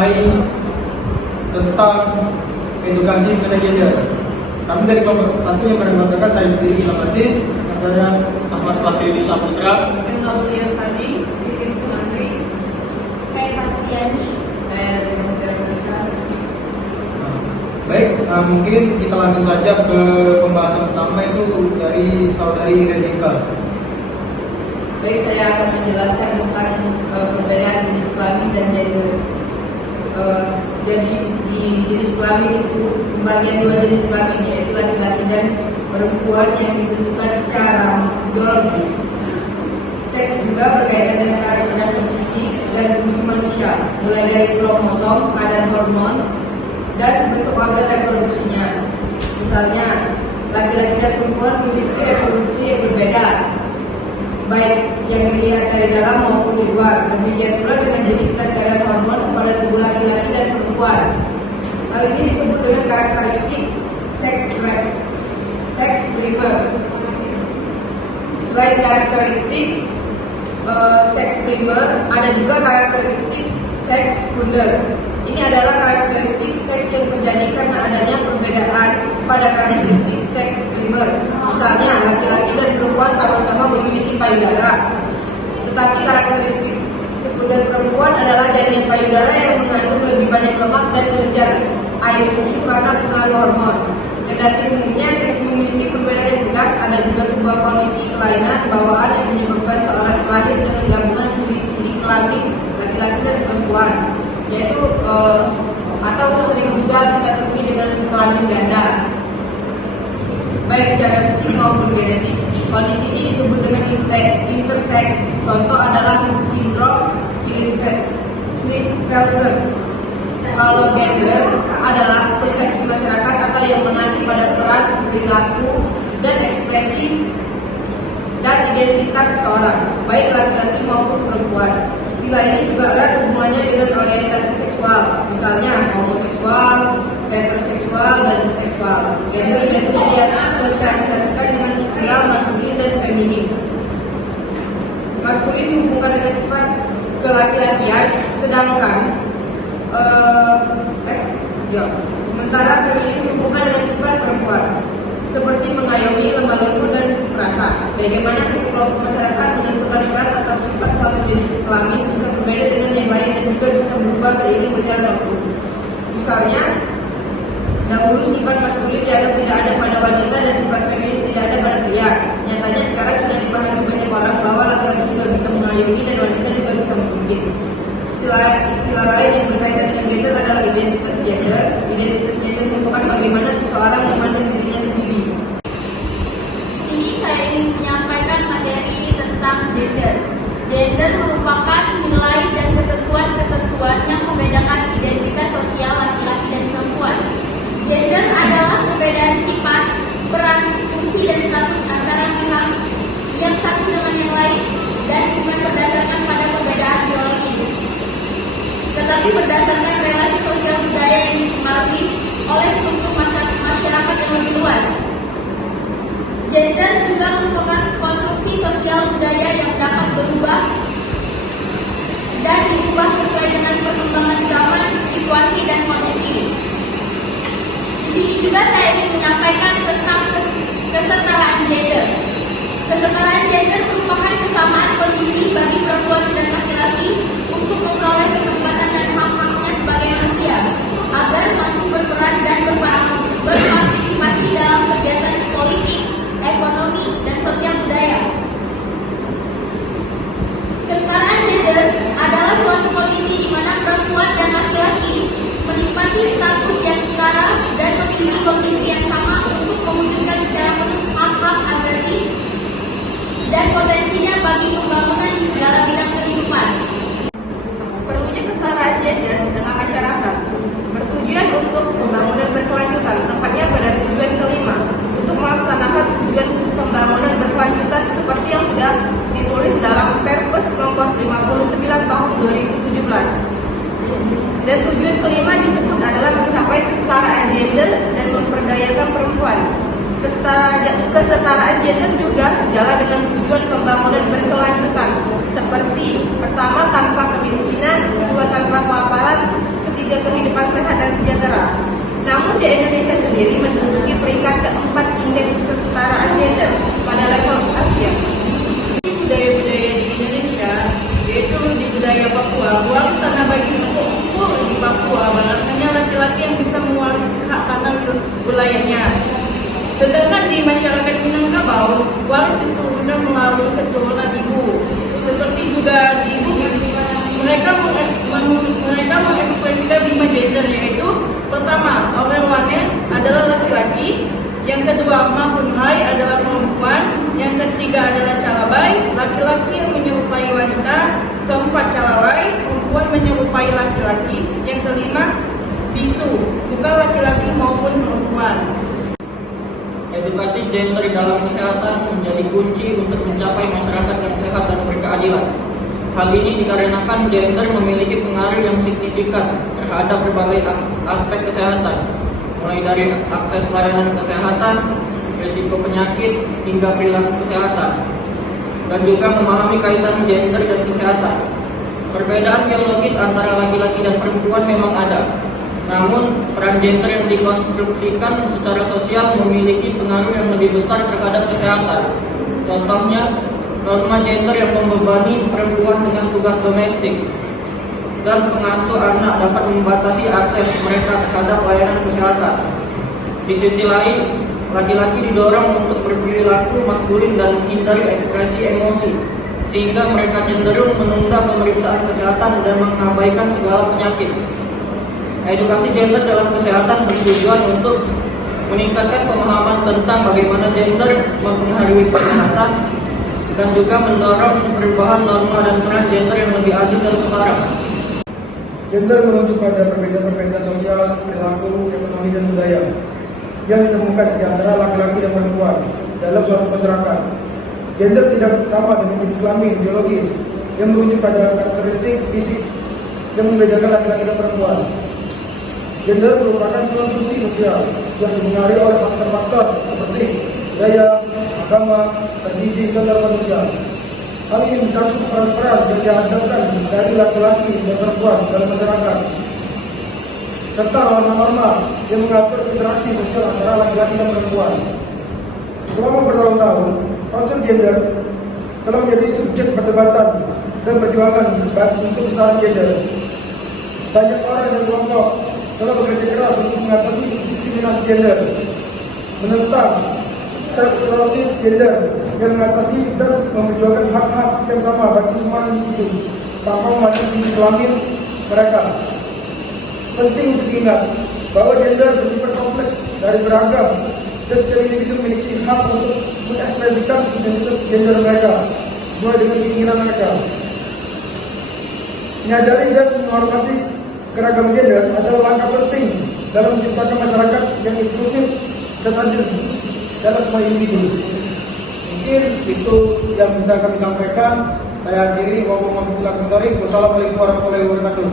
mengenai tentang edukasi mengenai gender. Kami dari kelompok 1 yang mengatakan saya berdiri Ilham Aziz, saya Ahmad Fakhridi Saputra, Aulia Sadi, Titin Sumantri, Kai Fartiani, saya Rezeki Mutia. Baik, mungkin kita langsung saja ke pembahasan pertama itu dari saudari Rezika. Baik, saya akan menjelaskan tentang perbedaan jenis kelamin dan gender. Jadi di jenis kelamin itu pembagian dua jenis kelamin, yaitu laki-laki dan perempuan, yang ditentukan secara biologis. Seks juga berkaitan dengan karakteristik fisik dan fungsi manusia, mulai dari kromosom, kadar hormon, dan bentuk organ reproduksinya. Misalnya, laki-laki dan perempuan memiliki reproduksi yang berbeda, baik yang dilihat dari dalam maupun di luar. Demikian pula dengan jenis dan kadar hormon pada tubuh laki-laki dan perempuan. Hal ini disebut dengan karakteristik sex primer. Selain karakteristik sex primer, ada juga karakteristik sex sekunder. Ini adalah karakteristik seks yang terjadi karena adanya perbedaan pada karakteristik seks primer. Misalnya, laki-laki dan perempuan sama-sama memiliki payudara, tetapi karakteristik sekunder perempuan adalah jaringan payudara yang mengandung lebih banyak lemak dan mengejar air susu karena pengaruh hormon. Kendati umumnya seks memiliki perbedaan yang tegas, ada juga sebuah kondisi kelainan bawaan yang menyebabkan seorang lahir dengan gabungan ciri-ciri kelamin laki-laki dan perempuan, yaitu atau sering juga kita temui dengan kelamin ganda, baik secara fisik maupun genetik. Kondisi ini disebut dengan intersex. Contoh adalah sindrom Klinefelter. Kalau gender adalah persepsi masyarakat atau yang mengacu pada peran, perilaku, dan ekspresi dan identitas seseorang, baik laki-laki maupun perempuan. Istilah ini juga erat hubungannya dengan orientasi seksual, misalnya homoseksual, heteroseksual, dan biseksual. Gender biasanya disosialisasikan dengan istilah maskulin dan feminin. Maskulin dihubungkan dengan sifat kelaki-lakian, sedangkan sementara feminin dihubungkan dengan sifat perempuan, seperti mengayomi, lemah lembut, dan perasa. Bagaimana satu kelompok masyarakat menentukan peran atau sifat suatu jenis kelamin bisa berbeda dengan yang lain dan juga bisa berubah seiring berjalan waktu. Misalnya, dahulu sifat maskulin dianggap tidak ada pada wanita dan sifat feminin tidak ada pada pria. Nyatanya sekarang sudah dipahami banyak orang bahwa laki-laki juga bisa mengayomi dan wanita juga bisa memimpin. Istilah lain yang berkaitan dengan gender adalah identitas gender. Identitas gender merupakan bagaimana seseorang memandang dirinya sendiri. Sini saya ingin menyampaikan materi tentang gender. Gender merupakan nilai dan ketentuan-ketentuan yang membedakan identitas sosial laki-laki dan perempuan. Gender adalah perbedaan sifat, peran, fungsi, dan status antara pihak yang satu dengan yang lain, dan bukan berdasarkan pada perbedaan biologis, tetapi berdasarkan relasi sosial budaya yang dipengaruhi oleh struktur masyarakat yang lebih luas. Gender juga merupakan konstruksi sosial budaya yang dapat berubah dan diubah sesuai dengan perkembangan zaman, situasi, dan kondisi. Di sini juga saya ingin menyampaikan tentang kesetaraan gender. Kesetaraan gender merupakan kesamaan kondisi bagi perempuan dan laki-laki untuk memperoleh kesempatan dan hak-haknya sebagai manusia, agar mampu berperan dan berpartisipasi dalam kegiatan politik, ekonomi, dan sosial budaya. Kesetaraan gender adalah suatu kondisi di mana perempuan dan laki-laki menikmati status yang setara dan memiliki kondisi yang sama untuk mewujudkan secara penuh hak-hak asasi dan potensinya bagi pembangunan di segala bidang kehidupan. Perlunya kesetaraan gender di tengah masyarakat bertujuan untuk pembangunan berkelanjutan, tepatnya pada tujuan kelima, untuk melaksanakan tujuan pembangunan berkelanjutan seperti yang sudah ditulis dalam Perpres nomor 59 tahun 2017. Dan tujuan kelima disebut adalah mencapai kesetaraan gender dan memperdayakan perempuan. Kesetaraan gender juga sejalan dengan tujuan pembangunan berkelanjutan, seperti pertama tanpa kemiskinan, kedua tanpa kelaparan, laki-laki yang bisa mewarisi hak tanah di wilayahnya. Sedangkan di masyarakat Minangkabau, waris diturunkan melalui keturunan ibu. Seperti juga di Bugis, mereka mengekspresikan 5 gender, yaitu pertama, orang wanen adalah laki-laki, yang kedua, mahunhai adalah perempuan, yang ketiga adalah calabai, laki-laki yang menyerupai wanita, keempat calalai, perempuan menyerupai laki-laki, yang kelima, bisu, bukan laki-laki maupun perempuan. Edukasi gender dalam kesehatan menjadi kunci untuk mencapai masyarakat yang sehat dan berkeadilan. Hal ini dikarenakan gender memiliki pengaruh yang signifikan terhadap berbagai aspek kesehatan, mulai dari akses layanan kesehatan, risiko penyakit, hingga perilaku kesehatan, dan juga memahami kaitan gender dan kesehatan. Perbedaan biologis antara laki-laki dan perempuan memang ada, namun peran gender yang dikonstruksikan secara sosial memiliki pengaruh yang lebih besar terhadap kesehatan. Contohnya, norma gender yang membebani perempuan dengan tugas domestik dan pengasuh anak dapat membatasi akses mereka terhadap layanan kesehatan. Di sisi lain, laki-laki didorong untuk berperilaku maskulin dan menghindari ekspresi emosi, sehingga mereka cenderung menunda pemeriksaan kesehatan dan mengabaikan segala penyakit. Edukasi gender dalam kesehatan bertujuan untuk meningkatkan pemahaman tentang bagaimana gender mempengaruhi kesehatan dan juga mendorong perubahan norma dan peran gender yang lebih adil dan setara. Gender merujuk pada perbedaan-perbedaan sosial, perilaku, ekonomi, dan budaya yang ditemukan di antara laki-laki dan perempuan dalam suatu masyarakat. Gender tidak sama dengan jenis kelamin biologis yang merujuk pada karakteristik fisik yang membedakan laki-laki dan perempuan. Gender merupakan konstruksi sosial yang dipengaruhi oleh faktor-faktor seperti budaya, agama, tradisi, dan norma sosial. Hal ini mencakup peran-peran yang diadakan dari laki-laki dan perempuan dalam masyarakat, serta norma-norma yang mengatur interaksi sosial antara laki-laki dan perempuan. Selama bertahun-tahun, konsep gender telah menjadi subjek perdebatan dan perjuangan untuk kesetaraan gender. Banyak orang dan kelompok telah bekerja keras untuk mengatasi diskriminasi gender, menentang proses gender yang mengatasi dan memperjuangkan hak-hak yang sama bagi semua individu tanpa memandang jenis kelamin mereka. Penting untuk diingat bahwa gender bersifat kompleks dari beragam dan setiap individu memiliki hak untuk mengekspresikan identitas gender mereka sesuai dengan keinginan mereka. Menyadari dan menghormati keragaman gender adalah langkah penting dalam menciptakan masyarakat yang inklusif dan adil dalam semua individu. Mungkin itu yang bisa kami sampaikan. Saya akhiri. Wassalamualaikum warahmatullahi wabarakatuh.